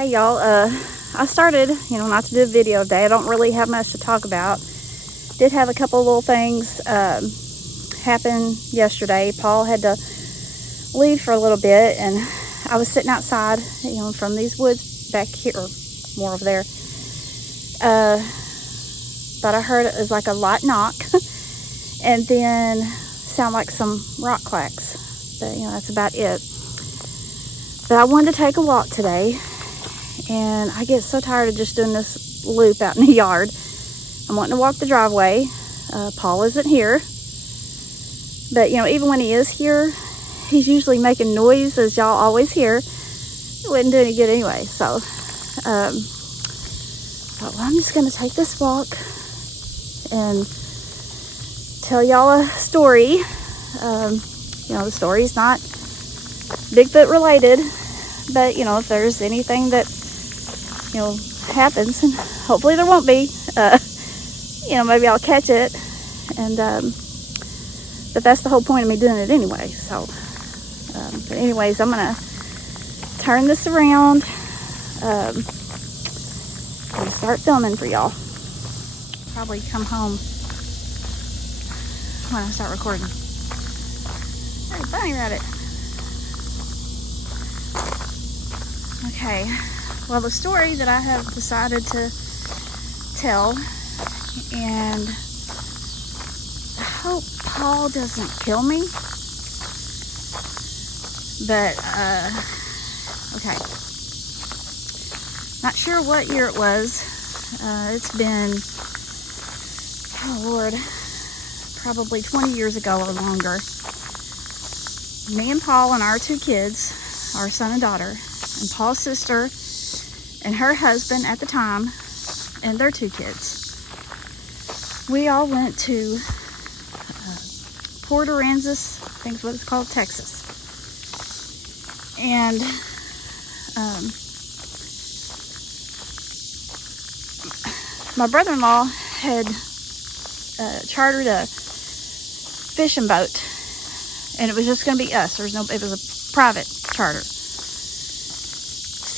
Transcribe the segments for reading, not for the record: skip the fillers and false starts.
Hey y'all, I started, not to do a video today. I don't really have much to talk about. Did have a couple of little things happen yesterday. Paul had to leave for a little bit, and I was sitting outside, from these woods back here, or more over there. But I heard it was like a light knock, and then sound like some rock clacks. But, that's about it. But I wanted to take a walk today, and I get so tired of just doing this loop out in the yard. I'm wanting to walk the driveway. Paul isn't here. But, even when he is here, he's usually making noise, as y'all always hear. It wouldn't do any good anyway. So, but I'm just going to take this walk and tell y'all a story. The story's not Bigfoot related. But, if there's anything that, happens, and hopefully there won't be, maybe I'll catch it. And, but that's the whole point of me doing it anyway. So, but anyways, I'm going to turn this around, and start filming for y'all. Probably come home when I start recording. Hey, bunny rabbit. Okay, well, the story that I have decided to tell, and I hope Paul doesn't kill me, but, okay, not sure what year it was. It's been, oh Lord, probably 20 years ago or longer. Me and Paul and our two kids, our son and daughter, and Paul's sister and her husband at the time, and their two kids. We all went to Port Aransas, I think is what it's called, Texas. And my brother-in-law had chartered a fishing boat, and it was just going to be us. It was a private charter.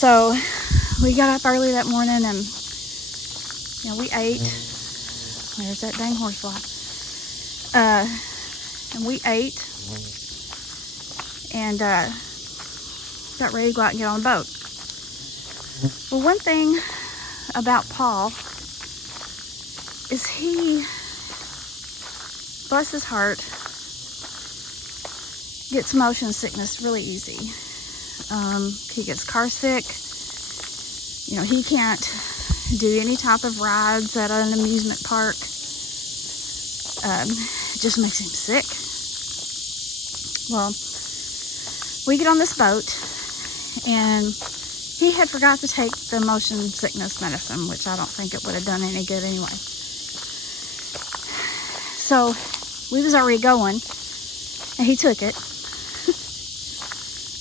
So we got up early that morning, and we ate. There's that dang horsefly. And we ate, and got ready to go out and get on the boat. Well, one thing about Paul is he, bless his heart, gets motion sickness really easy. He gets car sick. He can't do any type of rides at an amusement park. It just makes him sick. Well, we get on this boat, and he had forgot to take the motion sickness medicine, which I don't think it would have done any good anyway. So we was already going, and he took it.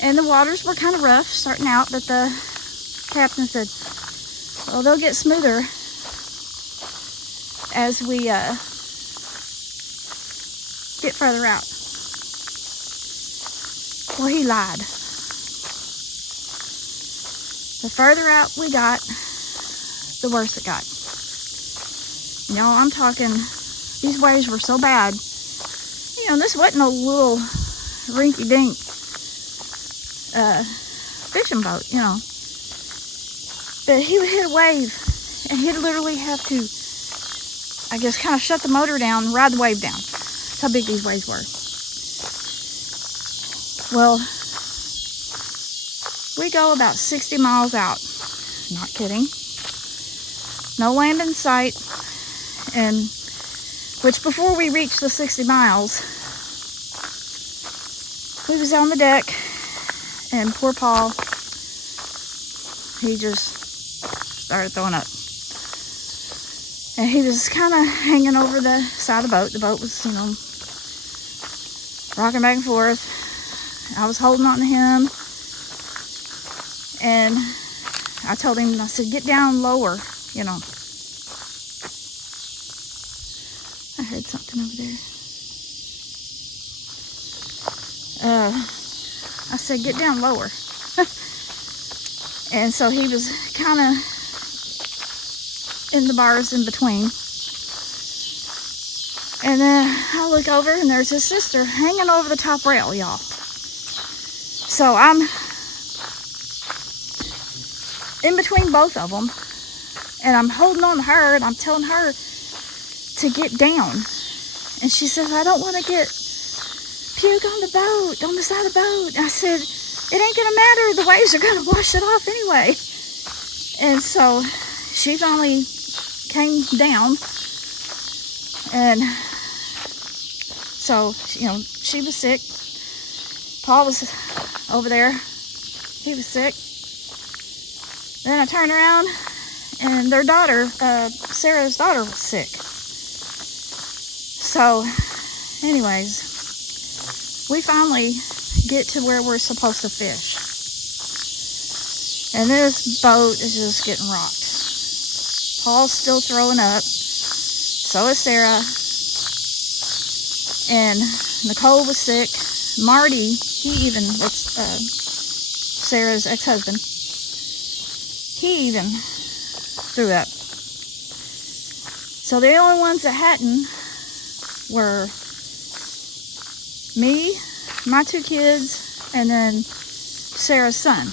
And the waters were kind of rough starting out, but the captain said, well, they'll get smoother as we get further out. Well, he lied. The further out we got, the worse it got. I'm talking, these waves were so bad. This wasn't a little rinky-dink fishing boat, But he would hit a wave, and he'd literally have to, I guess, kind of shut the motor down and ride the wave down. That's how big these waves were. Well, we go about 60 miles out. Not kidding. No land in sight. And, which before we reached the 60 miles, we was on the deck, and poor Paul, he just started throwing up. And he was kind of hanging over the side of the boat. The boat was, rocking back and forth. I was holding on to him. And I told him, I said, get down lower, I heard something over there. I said, get down lower. And so he was kind of in the bars in between. And then I look over and there's his sister hanging over the top rail, y'all. So I'm in between both of them, and I'm holding on to her, and I'm telling her to get down. And she says, I don't want to get puke on the boat, on the side of the boat. And I said, it ain't gonna matter, the waves are gonna wash it off anyway. And so she finally came down, and so, you know, she was sick. Paul was over there, he was sick. Then I turned around, and their daughter, Sarah's daughter, was sick. So, anyways, we finally get to where we're supposed to fish. And this boat is just getting rocked. Paul's still throwing up. So is Sarah. And Nicole was sick. Marty, he even, Sarah's ex-husband, he even threw up. So the only ones that hadn't were me, my 2 kids, and then Sarah's son.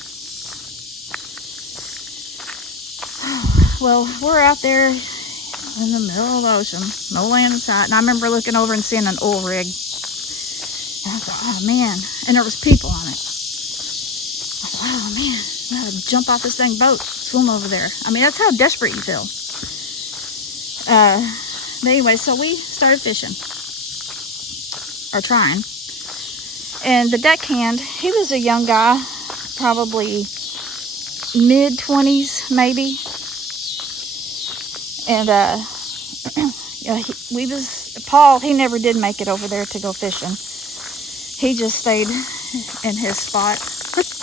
Well, we're out there in the middle of the ocean, no land in sight, and I remember looking over and seeing an oil rig. And I thought, oh man, and there was people on it. I thought, oh man, I gotta jump off this dang boat, swim over there. I mean, that's how desperate you feel. But anyway, so we started fishing, or trying. And the deckhand, he was a young guy, probably mid-20s maybe. And yeah, Paul, he never did make it over there to go fishing. He just stayed in his spot,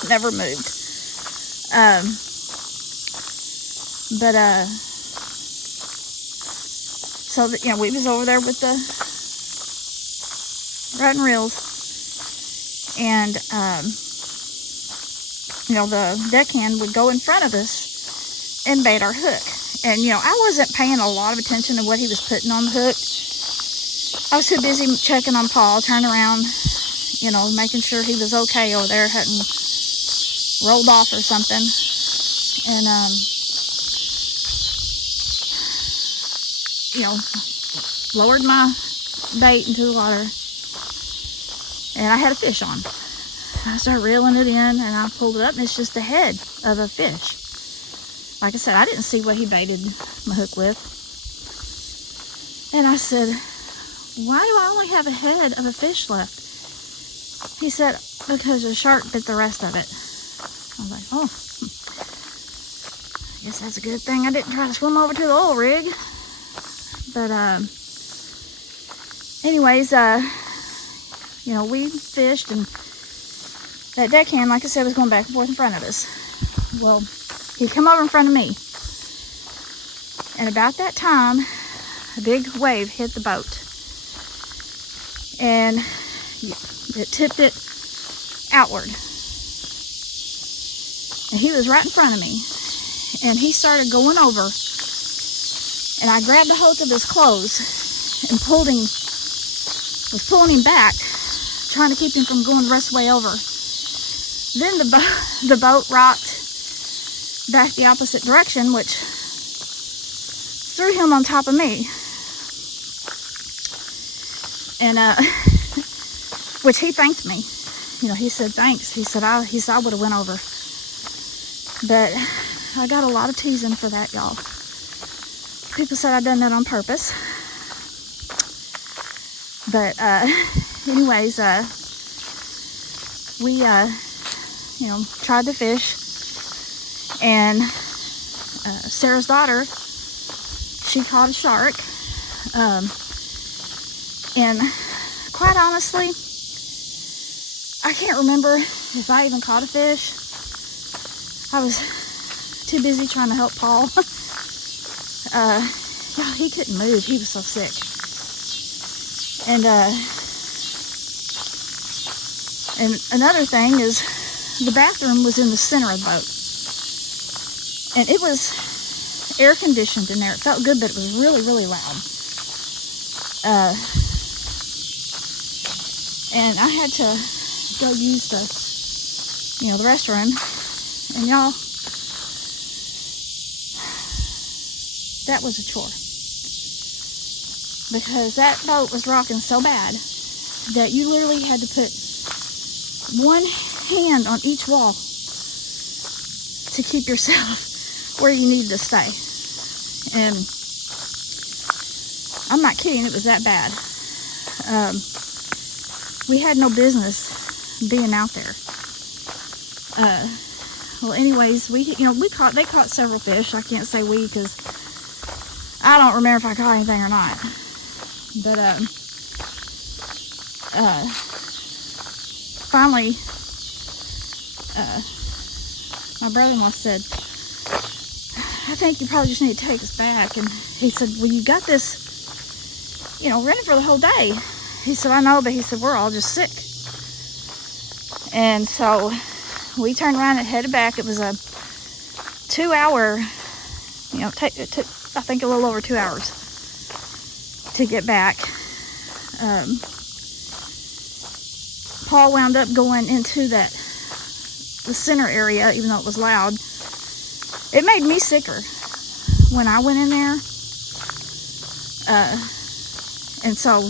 never moved. So that, you know, we was over there with the rod and reels, and you know, the deckhand would go in front of us and bait our hook. And you know, I wasn't paying a lot of attention to what he was putting on the hook. I was too busy checking on Paul, turning around, you know, making sure he was okay over there, hadn't rolled off or something. And you know, lowered my bait into the water, and I had a fish on. I started reeling it in, and I pulled it up, and it's just the head of a fish. Like I said, I didn't see what he baited my hook with. And I said, why do I only have a head of a fish left? He said, because a shark bit the rest of it. I was like, oh, I guess that's a good thing I didn't try to swim over to the oil rig. But anyways, you know, we fished, and that deckhand, like I said, was going back and forth in front of us. Well, he come over in front of me, and about that time, a big wave hit the boat, and it tipped it outward. And he was right in front of me, and he started going over, and I grabbed a hold of his clothes and was pulling him back, trying to keep him from going the rest of the way over. Then the boat rocked back the opposite direction, which threw him on top of me. And which he thanked me. You know, he said thanks. He said I would have went over. But I got a lot of teasing for that, y'all. People said I done that on purpose. But anyways, we you know, tried to fish. And Sarah's daughter, she caught a shark. And quite honestly, I can't remember if I even caught a fish. I was too busy trying to help Paul. Yeah, he couldn't move. He was so sick. And another thing is, the bathroom was in the center of the boat. And it was air conditioned in there. It felt good, but it was really, really loud. And I had to go use the restroom. And y'all, that was a chore. Because that boat was rocking so bad that you literally had to put one hand on each wall to keep yourself where you needed to stay. And I'm not kidding, it was that bad. We had no business being out there. Well, anyways, they caught several fish. I can't say we because I don't remember if I caught anything or not. But finally, my brother-in-law said, I think you probably just need to take us back. And he said, well, you got this, rented for the whole day. He said, I know, but he said, we're all just sick. And so we turned around and headed back. It was a 2-hour, it took, I think, a little over 2 hours to get back. Paul wound up going into the center area, even though it was loud. It made me sicker when I went in there. And so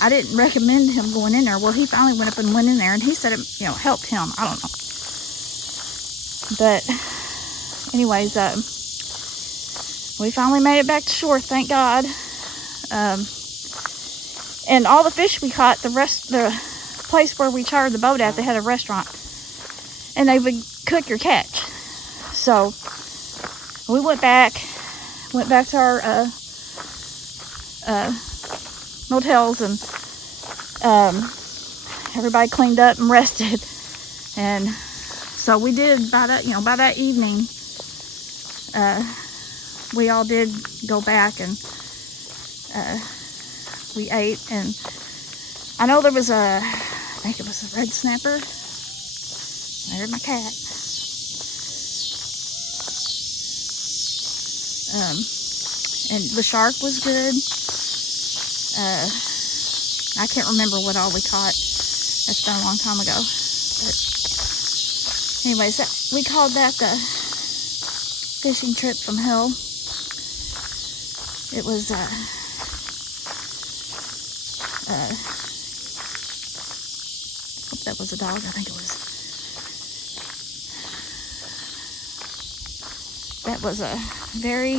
I didn't recommend him going in there. Well, he finally went up and went in there, and he said it, helped him. I don't know. But anyways, we finally made it back to shore, thank God. And all the fish we caught, the place where we chartered the boat at, they had a restaurant, and they would cook your catch. So we went back to our motels, and everybody cleaned up and rested. And so we did by that evening. We all did go back, and we ate. And I know there was I think it was a red snapper. There's my cat. And the shark was good. I can't remember what all we caught. That's been a long time ago. But anyways, we called that the fishing trip from hell. It was hope that was a dog. I think it was. That was a very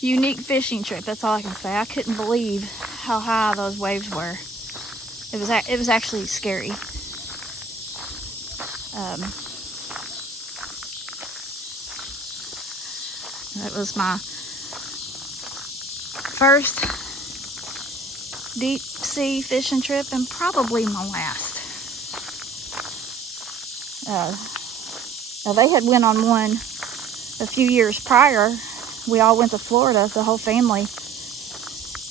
unique fishing trip. That's all I can say. I couldn't believe how high those waves were. It was actually scary. That was my first deep sea fishing trip, and probably my last. Now they had went on one a few years prior. We all went to Florida, the whole family,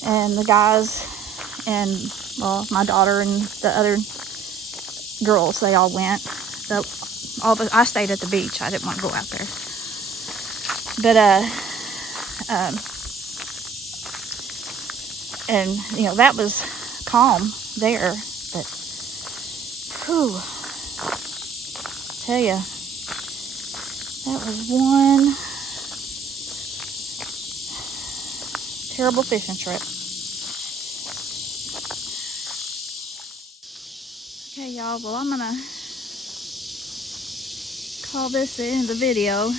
and the guys, and my daughter and the other girls, they all went. I stayed at the beach. I didn't want to go out there. But and that was calm there, but whew, tell ya, that was one terrible fishing trip. Okay, y'all, well, I'm gonna call this the end of the video.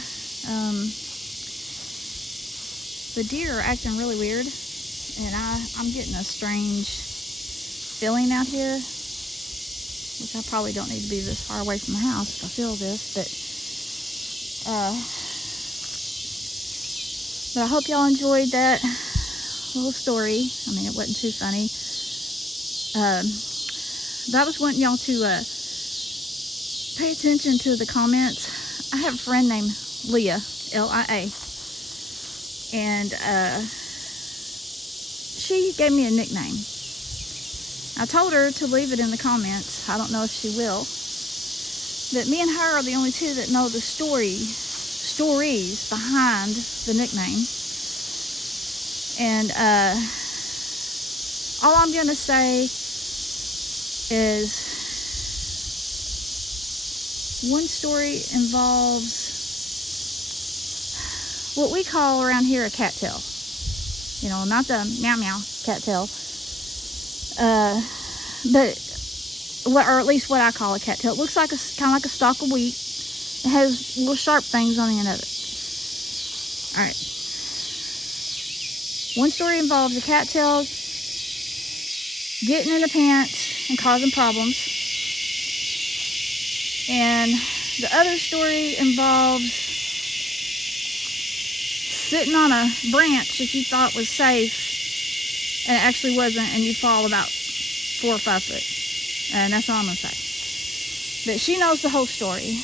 The deer are acting really weird, and I'm getting a strange feeling out here, which I probably don't need to be this far away from the house if I feel this, but I hope y'all enjoyed that little story. I mean, it wasn't too funny. But I was wanting y'all to pay attention to the comments. I have a friend named Leah, L-I-A, and she gave me a nickname. I told her to leave it in the comments. I don't know if she will, But me and her are the only two that know the stories behind the nickname. And all I'm gonna say is one story involves what we call around here a cattail. You know, not the meow meow cattail, but or at least what I call a cattail. It looks like kind of like a stalk of wheat. It has little sharp things on the end of it. All right. One story involves a cattail getting in the pants and causing problems. And the other story involves sitting on a branch that you thought was safe and it actually wasn't, and you fall about 4 or 5 foot. And that's all I'm going to say. But she knows the whole story.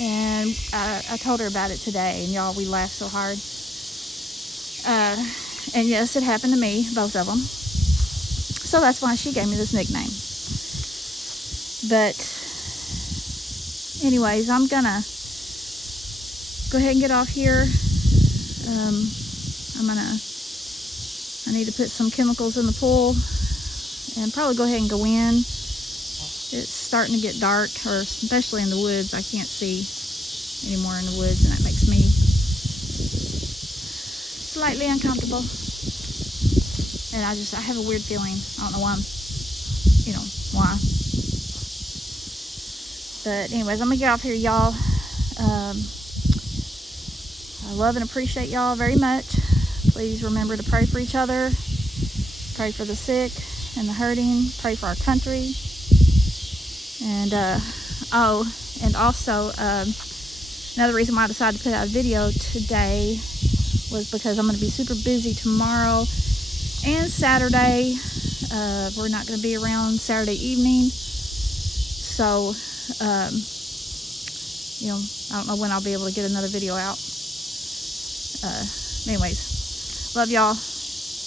And I told her about it today. And y'all, we laughed so hard. And yes, it happened to me, both of them. So that's why she gave me this nickname. But anyways, I'm going to go ahead and get off here. I need to put some chemicals in the pool and probably go ahead and go in. It's starting to get dark, or especially in the woods. I can't see anymore in the woods, and that makes me slightly uncomfortable. And I have a weird feeling. I don't know why. Why. But anyways, I'm gonna get off here, y'all. I love and appreciate y'all very much. Please remember to pray for each other, pray for the sick and the hurting, pray for our country. And and also another reason why I decided to put out a video today was because I'm going to be super busy tomorrow and Saturday. We're not going to be around Saturday evening, so I don't know when I'll be able to get another video out. Anyways, love y'all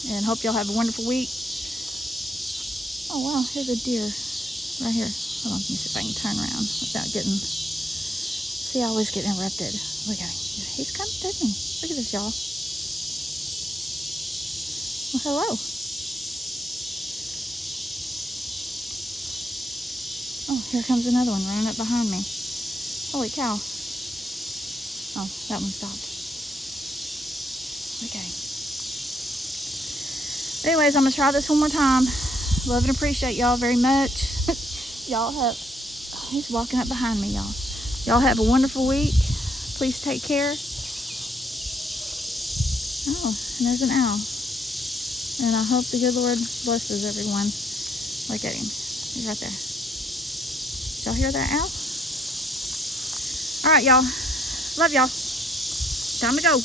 and hope y'all have a wonderful week. Oh wow, here's a deer right here. Hold on, let me see if I can turn around without getting... See, I always get interrupted. Look at him. He's coming to me. Look at this, y'all. Well, hello. Oh, here comes another one running up behind me. Holy cow. Oh, that one stopped. Okay. Anyways, I'm going to try this one more time. Love and appreciate y'all very much. Y'all have... Oh, he's walking up behind me, y'all. Y'all have a wonderful week. Please take care. Oh, and there's an owl. And I hope the good Lord blesses everyone. Look at him. He's right there. Did y'all hear that owl? All right, y'all. Love y'all. Time to go.